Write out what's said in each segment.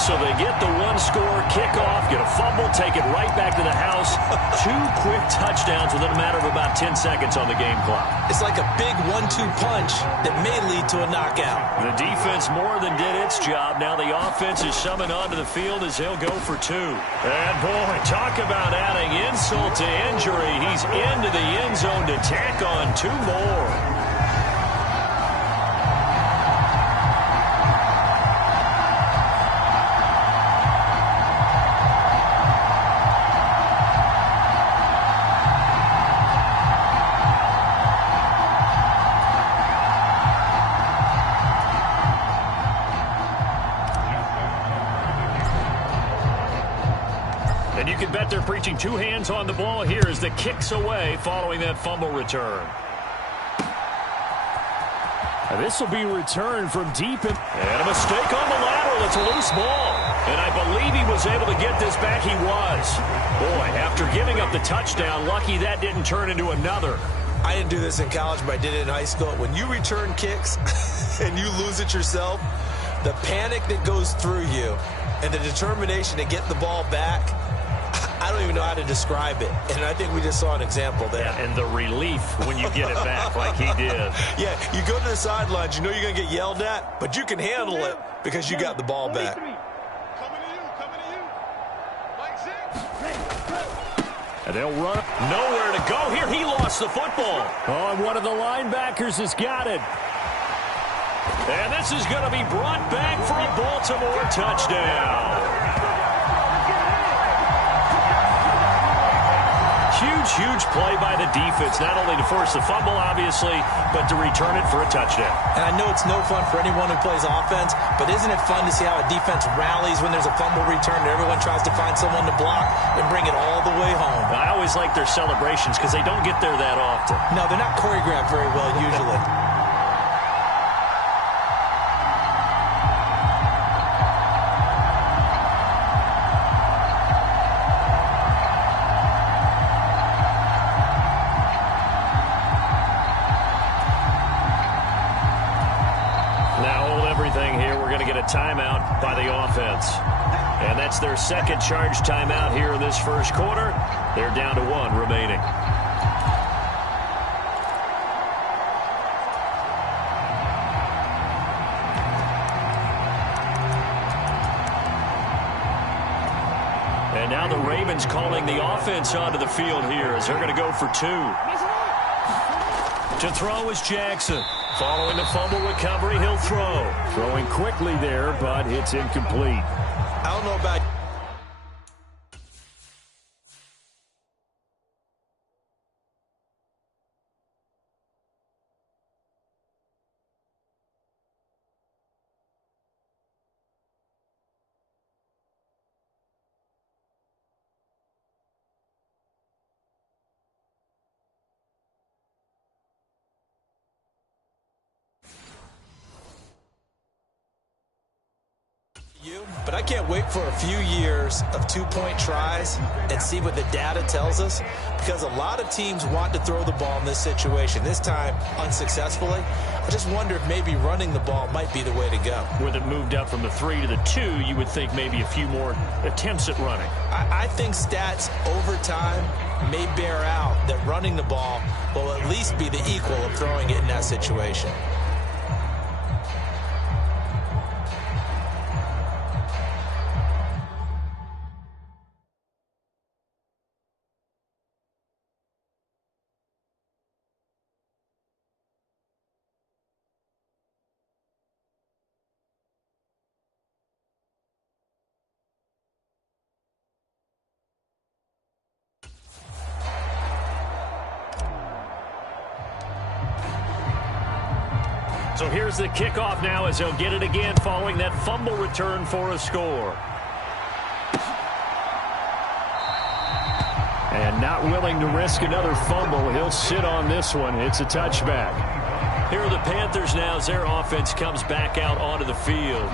So they get the one-score kickoff, get a fumble, take it right back to the house. 2 quick touchdowns within a matter of about 10 seconds on the game clock. It's like a big 1-2 punch that may lead to a knockout. The defense more than did its job. Now the offense is summoned onto the field as they'll go for 2. And boy, talk about adding insult to injury. He's into the end zone to tack on 2 more. And you can bet they're preaching 2 hands on the ball here as the kick's away following that fumble return. And this will be returned from deep. And a mistake on the lateral. It's a loose ball. And I believe he was able to get this back. He was. Boy, after giving up the touchdown, lucky that didn't turn into another. I didn't do this in college, but I did it in high school. When you return kicks and you lose it yourself, the panic that goes through you and the determination to get the ball back, I don't even know how to describe it. And I think we just saw an example there. Yeah, and the relief when you get it back like he did. Yeah, you go to the sidelines, you know you're going to get yelled at, but you can handle it because you got the ball back. And they'll run. Nowhere to go here. He lost the football. Oh, and one of the linebackers has got it. And this is going to be brought back for a Baltimore touchdown. Huge play by the defense, not only to force the fumble, obviously, but to return it for a touchdown. And I know it's no fun for anyone who plays offense, but isn't it fun to see how a defense rallies when there's a fumble return and everyone tries to find someone to block and bring it all the way home? I always like their celebrations because they don't get there that often. No, they're not choreographed very well usually. Timeout by the offense. And that's their second charge timeout here in this first quarter. They're down to 1 remaining. And now the Ravens calling the offense onto the field here as they're going to go for 2. To throw is Jackson. Following the fumble recovery, he'll throw. Throwing quickly there, but it's incomplete. I don't know about... But I can't wait for a few years of 2-point tries and see what the data tells us, because a lot of teams want to throw the ball in this situation, this time unsuccessfully. I just wonder if maybe running the ball might be the way to go. With it moved up from the 3 to the 2, you would think maybe a few more attempts at running. I think stats over time may bear out that running the ball will at least be the equal of throwing it in that situation. So here's the kickoff now as they'll get it again following that fumble return for a score. And not willing to risk another fumble. He'll sit on this one. It's a touchback. Here are the Panthers now as their offense comes back out onto the field.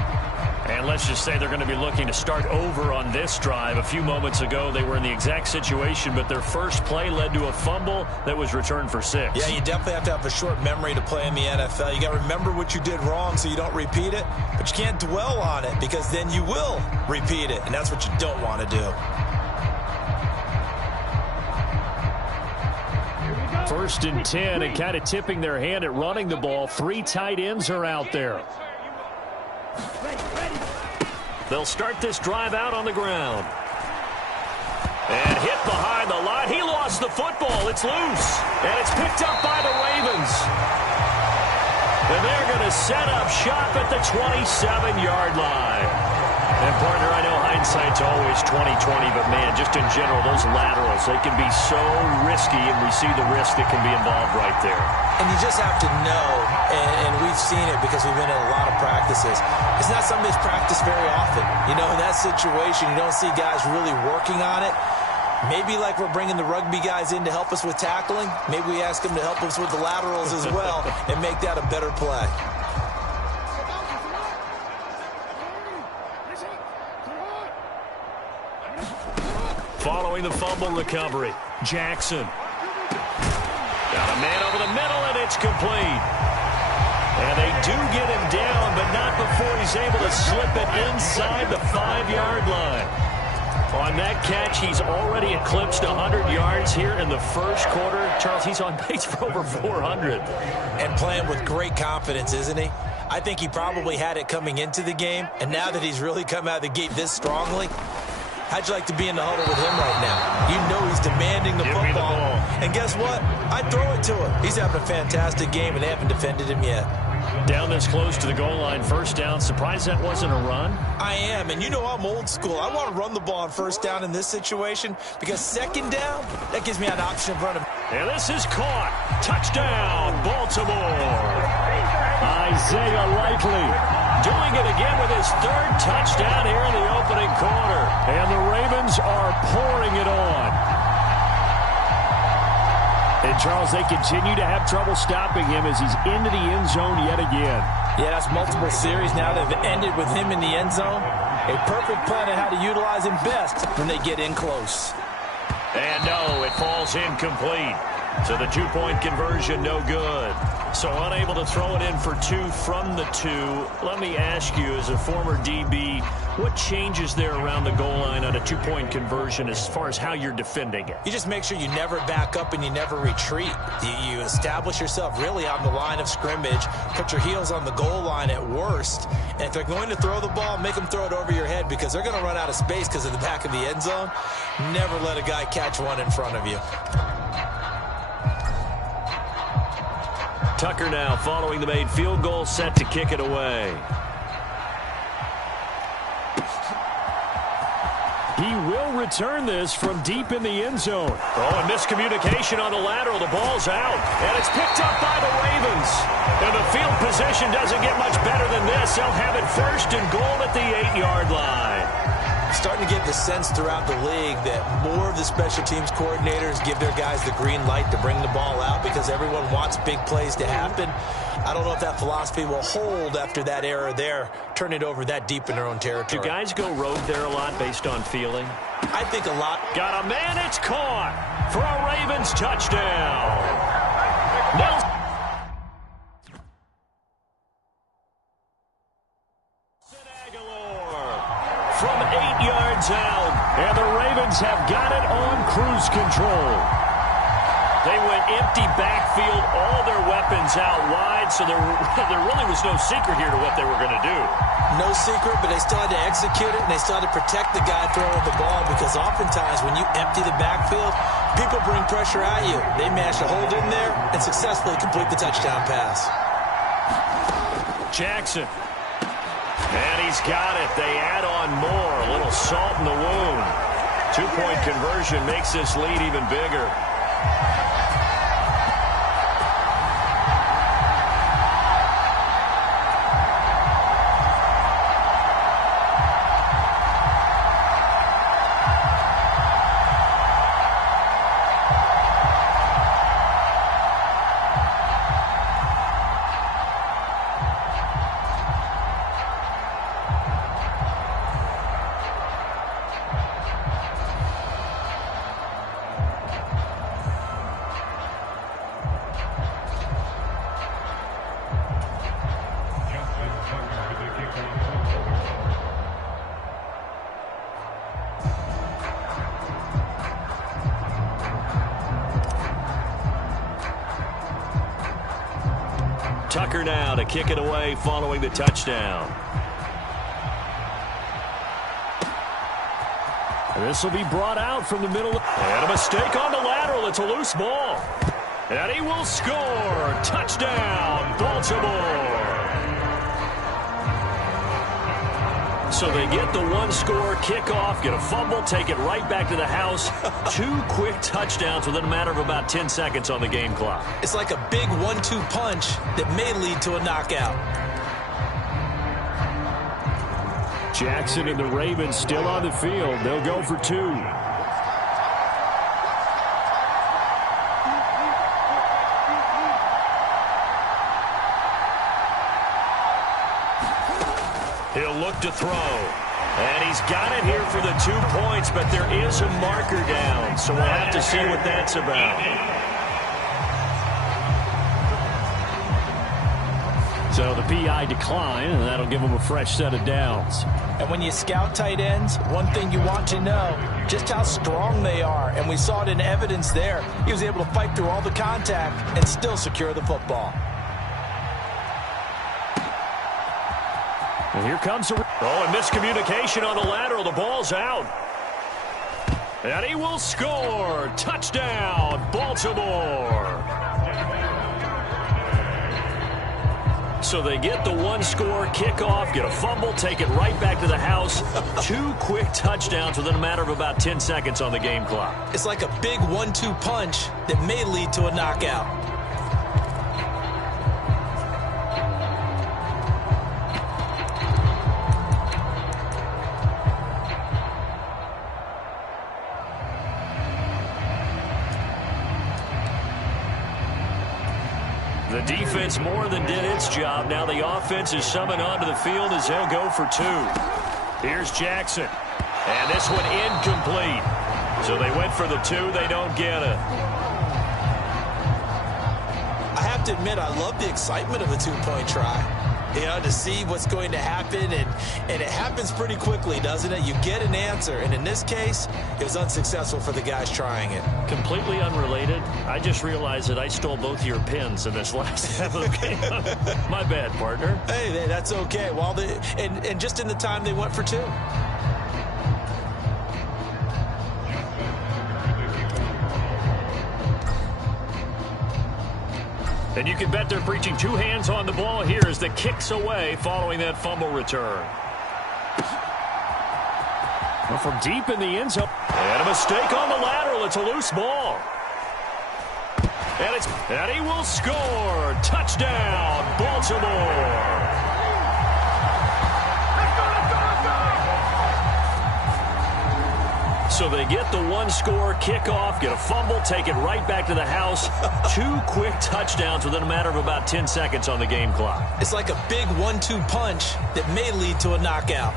And let's just say they're going to be looking to start over on this drive. A few moments ago, they were in the exact situation, but their first play led to a fumble that was returned for 6. Yeah, you definitely have to have a short memory to play in the NFL. You got to remember what you did wrong so you don't repeat it, but you can't dwell on it because then you will repeat it, and that's what you don't want to do. First and 10, and kind of tipping their hand at running the ball. 3 tight ends are out there. They'll start this drive out on the ground. And hit behind the line. He lost the football. It's loose. And it's picked up by the Ravens. And they're going to set up shop at the 27-yard line. And, partner, I know hindsight's always 20/20, but, man, just in general, those laterals, they can be so risky, and we see the risk that can be involved right there. And you just have to know, and we've seen it because we've been in a lot of practices, it's not something that's practiced very often. You know, in that situation, you don't see guys really working on it. Maybe like we're bringing the rugby guys in to help us with tackling, maybe we ask them to help us with the laterals as well and make that a better play. Following the fumble recovery, Jackson. Got a man over the middle, and it's complete. And they do get him down, but not before he's able to slip it inside the 5-yard line. On that catch, he's already eclipsed 100 yards here in the first quarter. Charles, he's on pace for over 400. And playing with great confidence, isn't he? I think he probably had it coming into the game, and now that he's really come out of the gate this strongly, how'd you like to be in the huddle with him right now? You know he's demanding the football. And guess what? I'd throw it to him. He's having a fantastic game, and they haven't defended him yet. Down this close to the goal line, first down. Surprised that wasn't a run? I am, and you know I'm old school. I want to run the ball on first down in this situation because second down, that gives me an option of running. And this is caught. Touchdown, Baltimore. Isaiah Likely doing it again with his 3rd touchdown here in the opening quarter. And the Ravens are pouring it on. And, Charles, they continue to have trouble stopping him as he's into the end zone yet again. Yeah, that's multiple series now that have ended with him in the end zone. A perfect plan on how to utilize him best when they get in close. And no, it falls incomplete. So the 2-point conversion, no good. So unable to throw it in for 2 from the 2. Let me ask you, as a former DB, what changes there around the goal line on a 2-point conversion as far as how you're defending it? You just make sure you never back up and you never retreat. You establish yourself really on the line of scrimmage, put your heels on the goal line at worst, and if they're going to throw the ball, make them throw it over your head because they're going to run out of space because of the back of the end zone. Never let a guy catch one in front of you. Tucker now following the made field goal, set to kick it away. He will return this from deep in the end zone. Oh, and miscommunication on the lateral. The ball's out, and it's picked up by the Ravens. And the field position doesn't get much better than this. They'll have it 1st and goal at the 8-yard line. Starting to get the sense throughout the league that more of the special teams coordinators give their guys the green light to bring the ball out because everyone wants big plays to happen. I don't know if that philosophy will hold after that error there, turn it over that deep in their own territory. Do guys go rogue there a lot based on feeling? I think a lot. Got a man, it's caught for a Ravens touchdown. Nelson. From 8 yards out, and the Ravens have got it on cruise control. They went empty backfield, all their weapons out wide, so there really was no secret here to what they were going to do. No secret, but they still had to execute it, and they still had to protect the guy throwing the ball because oftentimes when you empty the backfield, people bring pressure at you. They managed to hold in there and successfully complete the touchdown pass. Jackson. And he's got it. They add on more. A little salt in the wound. 2-point conversion makes this lead even bigger. marker now to kick it away following the touchdown. This will be brought out from the middle. And a mistake on the lateral. It's a loose ball. And he will score. Touchdown, Baltimore. So they get the one-score kickoff, get a fumble, take it right back to the house. 2 quick touchdowns within a matter of about 10 seconds on the game clock. It's like a big 1-2 punch that may lead to a knockout. Jackson and the Ravens still on the field. They'll go for 2. He'll look to throw. And he's got it here for the 2 points, but there is a marker down, so we'll have to see what that's about. So the PI decline, and that'll give him a fresh set of downs. And when you scout tight ends, one thing you want to know, just how strong they are. And we saw it in evidence there. He was able to fight through all the contact and still secure the football. And here comes and miscommunication on the lateral. The ball's out. And he will score. Touchdown, Baltimore. So they get the one-score kickoff, get a fumble, take it right back to the house. 2 quick touchdowns within a matter of about 10 seconds on the game clock. It's like a big 1-2 punch that may lead to a knockout. The defense more than did its job. Now the offense is summoned onto the field as they'll go for 2. Here's Jackson. And this one incomplete. So they went for the 2. They don't get it. I have to admit, I love the excitement of a 2-point try. You know, to see what's going to happen, and it happens pretty quickly, doesn't it? You get an answer, and in this case, it was unsuccessful for the guys trying it. Completely unrelated. I just realized that I stole both of your pins in this last half of the game. My bad, partner. Hey, that's okay. Well, and just in the time they went for 2. And you can bet they're preaching 2 hands on the ball here as the kick's away following that fumble return. Well, from deep in the end zone. And a mistake on the lateral. It's a loose ball. And he will score. Touchdown, Baltimore. So they get the one-score kickoff, get a fumble, take it right back to the house. 2 quick touchdowns within a matter of about 10 seconds on the game clock. It's like a big 1-2 punch that may lead to a knockout.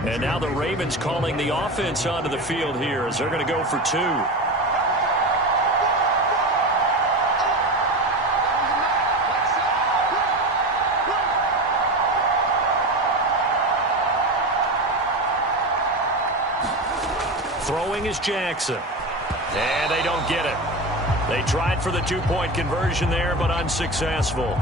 And now the Ravens calling the offense onto the field here as they're going to go for 2. Throwing is Jackson. And they don't get it. They tried for the 2-point conversion there, but unsuccessful.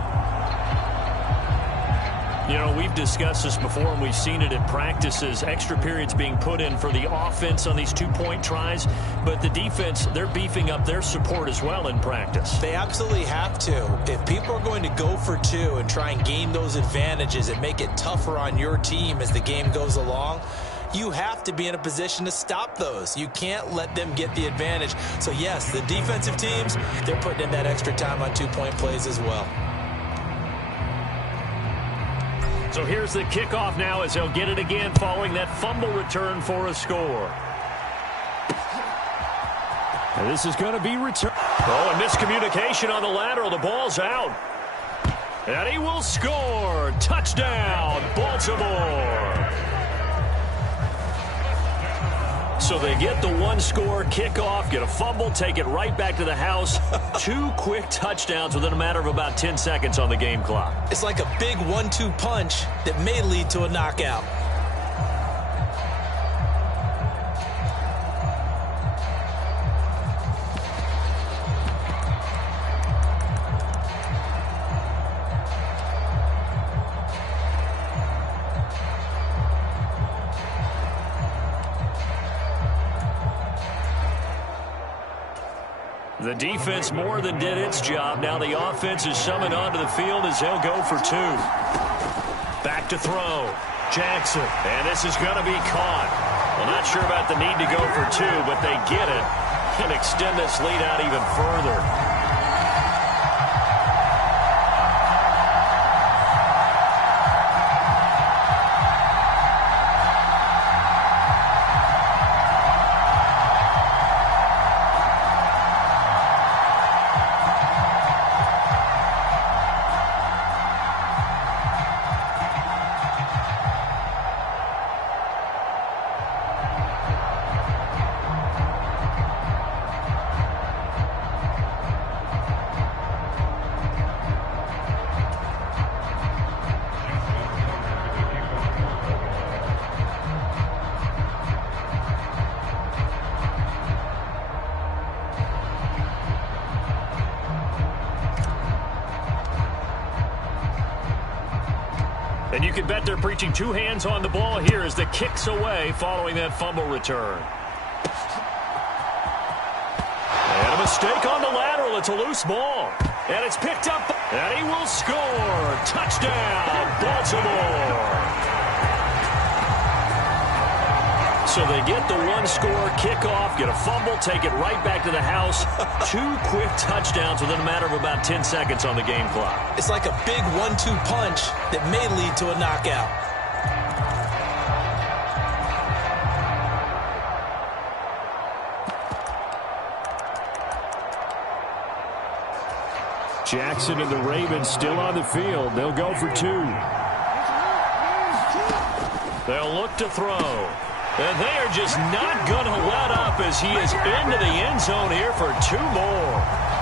You know, we've discussed this before, and we've seen it in practices. Extra periods being put in for the offense on these 2-point tries. But the defense, they're beefing up their support as well in practice. They absolutely have to. If people are going to go for 2 and try and gain those advantages and make it tougher on your team as the game goes along, you have to be in a position to stop those. You can't let them get the advantage. So, yes, the defensive teams, they're putting in that extra time on 2-point plays as well. So here's the kickoff now as they'll get it again following that fumble return for a score. And this is going to be returned. Oh, and miscommunication on the lateral. The ball's out. And he will score. Touchdown, Baltimore. So they get the one-score kickoff, get a fumble, take it right back to the house. 2 quick touchdowns within a matter of about 10 seconds on the game clock. It's like a big 1-2 punch that may lead to a knockout. The defense more than did its job. Now the offense is summoned onto the field as they'll go for 2. Back to throw. Jackson. And this is going to be caught. Well, not sure about the need to go for 2, but they get it and extend this lead out even further. And you can bet they're preaching 2 hands on the ball here as the kick's away following that fumble return. And a mistake on the lateral. It's a loose ball. And it's picked up. And he will score. Touchdown, Baltimore. So they get the one-score kickoff, get a fumble, take it right back to the house. 2 quick touchdowns within a matter of about 10 seconds on the game clock. It's like a big 1-2 punch that may lead to a knockout. Jackson and the Ravens still on the field. They'll go for 2. They'll look to throw. And they are just not going to let up as he is into the end zone here for 2 more.